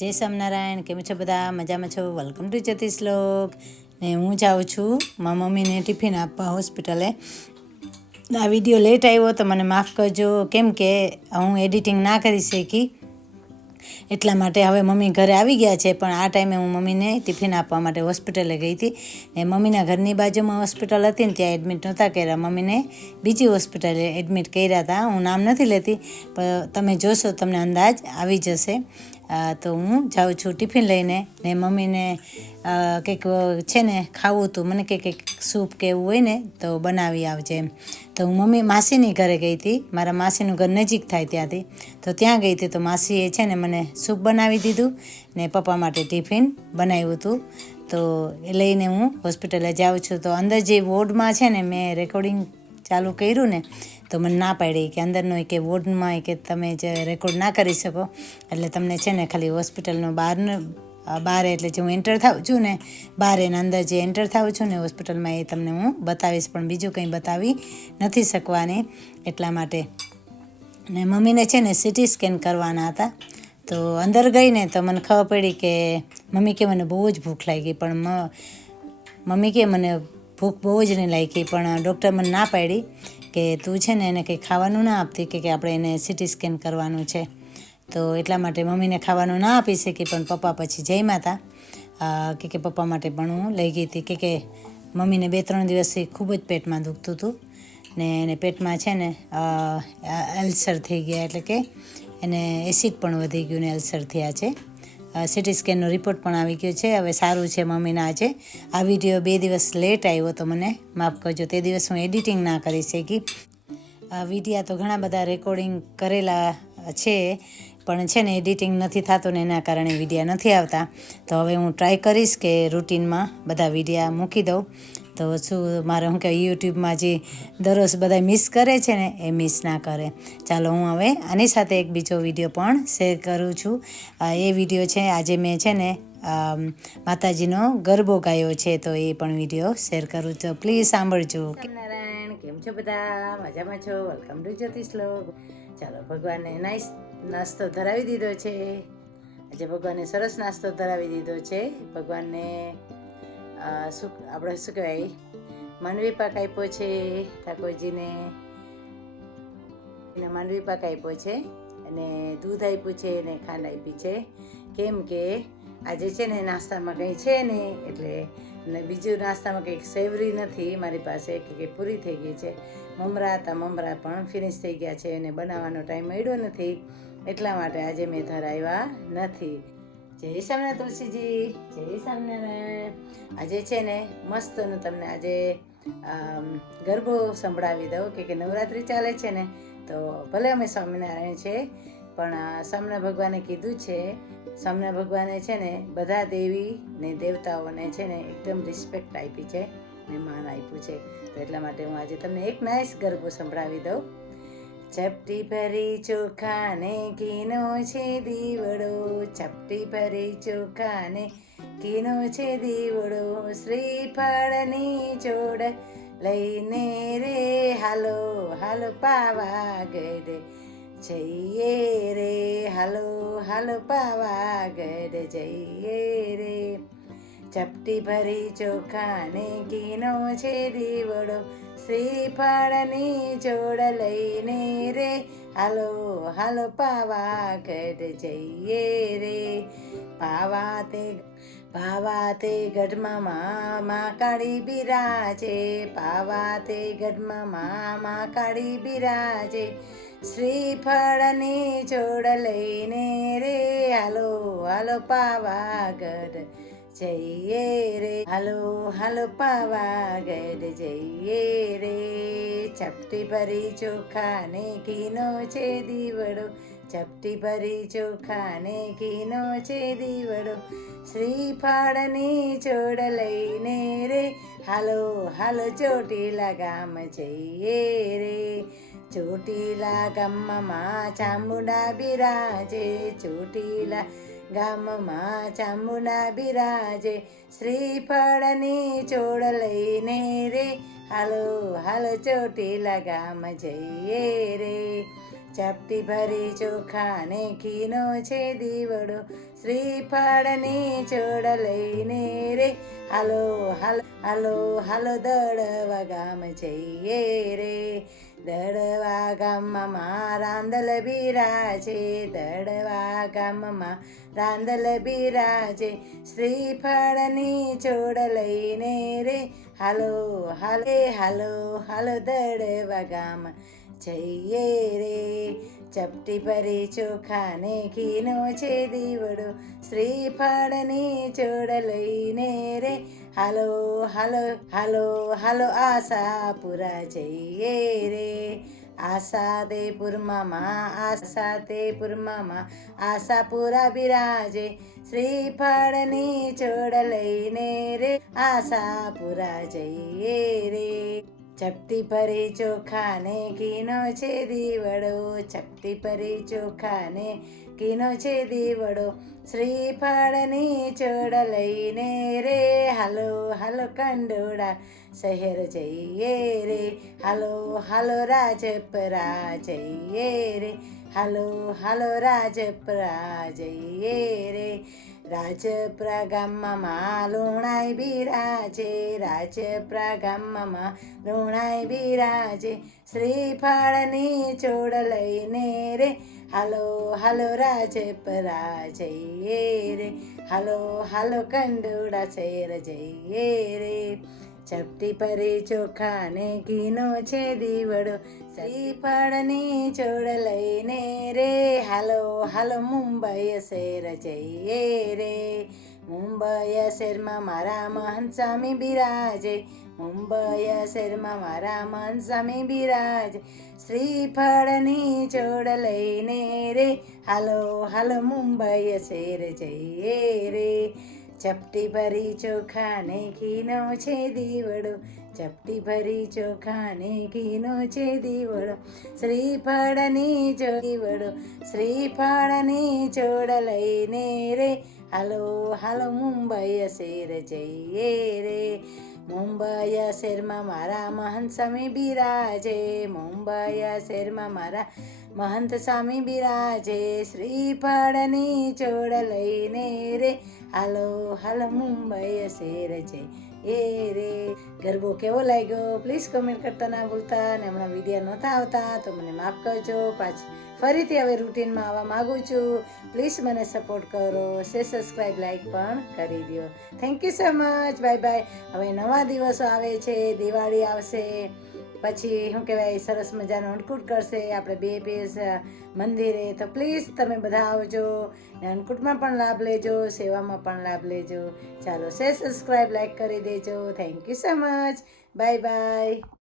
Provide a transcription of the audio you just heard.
જય સ્વામિનારાયણ. કેમ છો બધા? મજામાં છો? વેલકમ ટુ જ્યોતિષ લોક. ને હું જાઉં છું મારા મમ્મીને ટિફિન આપવા હોસ્પિટલે. આ વિડીયો લેટ આવ્યો તો મને માફ કરજો, કેમ કે હું એડિટિંગ ના કરી શકી એટલા માટે. હવે મમ્મી ઘરે આવી ગયા છે, પણ આ ટાઈમે હું મમ્મીને ટિફિન આપવા માટે હોસ્પિટલે ગઈ હતી. ને મમ્મીના ઘરની બાજુમાં હોસ્પિટલ હતી ને ત્યાં એડમિટ નહોતા કર્યા, મમ્મીને બીજી હોસ્પિટલે એડમિટ કર્યા હતા. હું નામ નથી લેતી, પણ તમે જોશો તમને અંદાજ આવી જશે. તો હું જાઉં છું ટિફિન લઈને. ને મમ્મીને કંઈક છે ને ખાવું હતું, મને કંઈક સૂપ કે એવું હોય ને તો બનાવી આવજે એમ. તો હું માસીની ઘરે ગઈ હતી. મારા માસીનું ઘર નજીક થાય ત્યાંથી, તો ત્યાં ગઈ હતી. તો માસીએ છે ને મને સૂપ બનાવી દીધું ને પપ્પા માટે ટિફિન બનાવ્યું હતું. તો એ લઈને હું હોસ્પિટલે જાઉં છું. તો અંદર જે વોર્ડમાં છે ને મેં રેકોર્ડિંગ ચાલુ કર્યું ને, તો મને ના પાડી કે અંદરનો કે વોર્ડમાં કે તમે જે રેકોર્ડ ના કરી શકો, એટલે તમને છે ને ખાલી હોસ્પિટલનો બહાર એટલે જે હું એન્ટર થાઉં છું ને બહાર, એના અંદર જે એન્ટર થાઉં છું ને હોસ્પિટલમાં, એ તમને હું બતાવીશ, પણ બીજું કંઈ બતાવી નથી શકવાની એટલા માટે. ને મમ્મીને છે ને સિટી સ્કેન કરવાના હતા. તો અંદર ગઈ ને તો મને ખબર પડી કે મમ્મી કે મને બહુ જ ભૂખ લાગી, પણ મમ્મી કે મને ભૂખ બહુ જ નહીં લાગી, પણ ડૉક્ટર મને ના પાડી કે તું છે ને એને કંઈ ખાવાનું ના આપતી, કે આપણે એને સિટી સ્કેન કરવાનું છે. તો એટલા માટે મમ્મીને ખાવાનું ના આપી શકી. પણ પપ્પા પછી જમ્યા હતા કે પપ્પા માટે પણ હું લઈ ગઈ હતી, કે મમ્મીને 2-3 દિવસથી ખૂબ જ પેટમાં દુખતું હતું ને એને પેટમાં છે ને અલ્સર થઈ ગયા, એટલે કે એને એસિડ પણ વધી ગયું ને અલ્સર થયા છે. સિટી સ્કેનનો રિપોર્ટ પણ આવી ગયો છે. હવે સારું છે મમ્મીના. આજે આ વિડીયો 2 દિવસ લેટ આવ્યો તો મને માફ કરજો. તે દિવસ હું એડિટિંગ ના કરી શકી. વિડીયા તો ઘણા બધા રેકોર્ડિંગ કરેલા છે, પણ છે ને એડિટિંગ નથી થતું ને એના કારણે વિડીયા નથી આવતા. તો હવે હું ટ્રાય કરીશ કે રૂટીનમાં બધા વિડીયા મૂકી દઉં, તો શું મારે શું કહેવાય યુટ્યુબમાં જે દરરોજ બધા મિસ કરે છે ને એ મિસ ના કરે. ચાલો, હું હવે આની સાથે એક બીજો વિડીયો પણ શેર કરું છું. એ વિડીયો છે, આજે મેં છે ને માતાજીનો ગરબો ગાયો છે, તો એ પણ વિડીયો શેર કરું છું. પ્લીઝ સાંભળજો. નારાયણ, કેમ છો બધા? મજામાં છો? વેલકમ ટુ જ્યોતિષ લોક. ચાલો, ભગવાનને નાસ્તો ધરાવી દીધો છે. આજે ભગવાનને સરસ નાસ્તો ધરાવી દીધો છે. ભગવાનને આપણે શું કહેવાય માંડવી પાક આપ્યો છે. ઠાકોરજીને માંડવી પાક આપ્યો છે, અને દૂધ આપ્યું છે, અને ખાંડ આપી છે. કેમ કે આજે છે ને નાસ્તામાં કંઈ છે નહીં, એટલે અને બીજું નાસ્તામાં કંઈક સેવરી નથી મારી પાસે, કે પૂરી થઈ ગઈ છે. મમરા હતા, મમરા પણ ફિનિશ થઈ ગયા છે, અને બનાવવાનો ટાઈમ મળ્યો નથી, એટલા માટે આજે મેં ધરાવ્યા નથી. જય સ્વામિનારાયણ તુલસીજી, જય સ્વામિનારાયણ. આજે છે ને મસ્તનું તમને આજે ગરબો સંભળાવી દઉં, કે નવરાત્રિ ચાલે છે ને, તો ભલે અમે સ્વામિનારાયણ છે, પણ સ્વામિનારાયણ ભગવાને કીધું છે, સ્વામિનારાયણ ભગવાને છે ને બધા દેવી ને દેવતાઓને છે ને એકદમ રિસ્પેક્ટ આપી છે ને માન આપ્યું છે. તો એટલા માટે હું આજે તમને એક નાઇસ ગરબો સંભળાવી દઉં. ચપટી ભરી ચોખાને ઘીનો છે દીવડો, ચપટી ભરી ચોખાને ઘીનો છે દીવડો, શ્રીફળની જોડ લઈને રે હાલો હાલો પાવાગઢ જઈએ રે, હાલો હાલો પાવાગઢ જઈએ રે. ચપટી ભરી ચોખાને ઘીનો છે દીવડો, શ્રીફળની જોડ લઈને રે, હાલો હાલો પાવાગઢ જઈએ રે. પાવાતે ગઢમાં મા કાળી બિરાજે, પાવાતે ગઢમાં મા કાળી બિરાજે, શ્રીફળની જોડ લઈને રે, હાલો હાલો પાવાગઢ જઈએ રે, હાલો હાલો પાવાગઢ જઈએ રે. ચપટી ભરી ચોખાને ઘીનો છે દીવડો, ચપટી ભરી ચોખાને ઘીનો છે દીવડો, શ્રીફળની જોડ લઈને રે, હાલો હાલો ચોટીલા ગામ જઈએ રે. ચોટીલા ગામમાં ચામુંડા બિરાજે, ચોટીલા ગામમાં ચામુંડા બિરાજે, શ્રીફળની જોડ લઈને રે, હાલો હાલો ચોટીલા ગામ જઈએ રે. ચપટી ભરી ચોખા ને ઘીનો છે દીવડો, શ્રીફળની ચોડ લઈને રે હાલો હાલો હાલો હાલો દળવા ગામ જઈએ રે. દળવા ગામમાં રાંદલ બિરાજે, દળવા ગામમાં રાંદલ બિરાજે, શ્રીફળની ચોડ લઈને રે હાલો હાલો હાલો હાલો દળવા ગામ જઈએ રે. ચપટી ભરી ચોખા ને ઘીનો છે દીવડો, શ્રીફળની ચોડ લઈને રે હાલો હાલો હાલો હાલો આશાપુરા જઈએ રે. આશાપુરમાં આશાપુરા બિરાજે, શ્રીફળની ચોડ લઈને રે આશાપુરા જઈએ રે. ચપટી ભરી ચોખા ને ઘીનો છે દીવડો, ચપટી ભરી ચોખા ને ઘીનો છે દીવડો, શ્રીફળની ચોડ લઈને રે હાલો હાલો કંડોળા શહેર જઈએ રે હાલો હાલો રાજપરા જઈએ રે હાલો હાલો રાજપરા જઈએ રે. રાજપરા ગામમાં લુણાઈ બિરાજે, રાજપરા ગામમાં લુણાઈ બિરાજે, શ્રીફળની ચોડ લઈને રે હાલો હાલો રાજપરા જઈએ રે હાલો હાલો કંડોળા શહેર જઈએ રે. ચપટી ભરી ચોખા ને ઘીનો છે દીવડો, શ્રીફળની ચોડ લઈને રે હાલો હાલો મુંબઈ શહેર જઈએ રે. મુંબઈ શહેરમાં મારા મહંત સ્વામી બિરાજે, મુંબઈ શહેરમાં મારા મહંત સ્વામી બિરાજે, શ્રીફળની ચોડ લઈને રે હાલો હાલો મુંબઈ શહેર જઈએ રે. ચપટી ભરી ચોખા ને ઘીનો છે દીવડો, ચપટી ભરી ચોખા ને ઘીનો છે દીવડો, શ્રીફળની દીવડો, શ્રીફળની ચોડ લઈને રે હાલો હાલો મુંબઈ શહેર જઈએ રે. મુંબઈ શહેરમાં મારા મહંત સ્વામી બિરાજે, મુંબઈ શહેરમાં મારા મહંત સ્વામી બિરાજે, શ્રીફળની ચોડ લઈને રે હાલો હાલો મુંબઈ શહેર જઈએ રે. ગરબો કેવો લાગ્યો પ્લીઝ કમેન્ટ કરતા ના ભૂલતા. અને હમણાં વિડીયો નહોતા આવતા તો મને માફ કરજો. પાછી ફરીથી હવે રૂટીનમાં આવવા માગું છું. પ્લીઝ મને સપોર્ટ કરો, સબસ્ક્રાઈબ લાઈક પણ કરી દો. Thank you so much. Bye bye. હવે નવા દિવસો આવે છે, દિવાળી આવશે, પછી શું કહેવાય સરસ મજાનો અન્નકૂટ કરશે આપણે બે મંદિરે. તો પ્લીઝ તમે બધા આવજો ને અન્નકૂટમાં પણ લાભ લેજો, સેવામાં પણ લાભ લેજો. ચાલો સબસ્ક્રાઈબ લાઈક કરી દેજો. Thank you so much. Bye bye.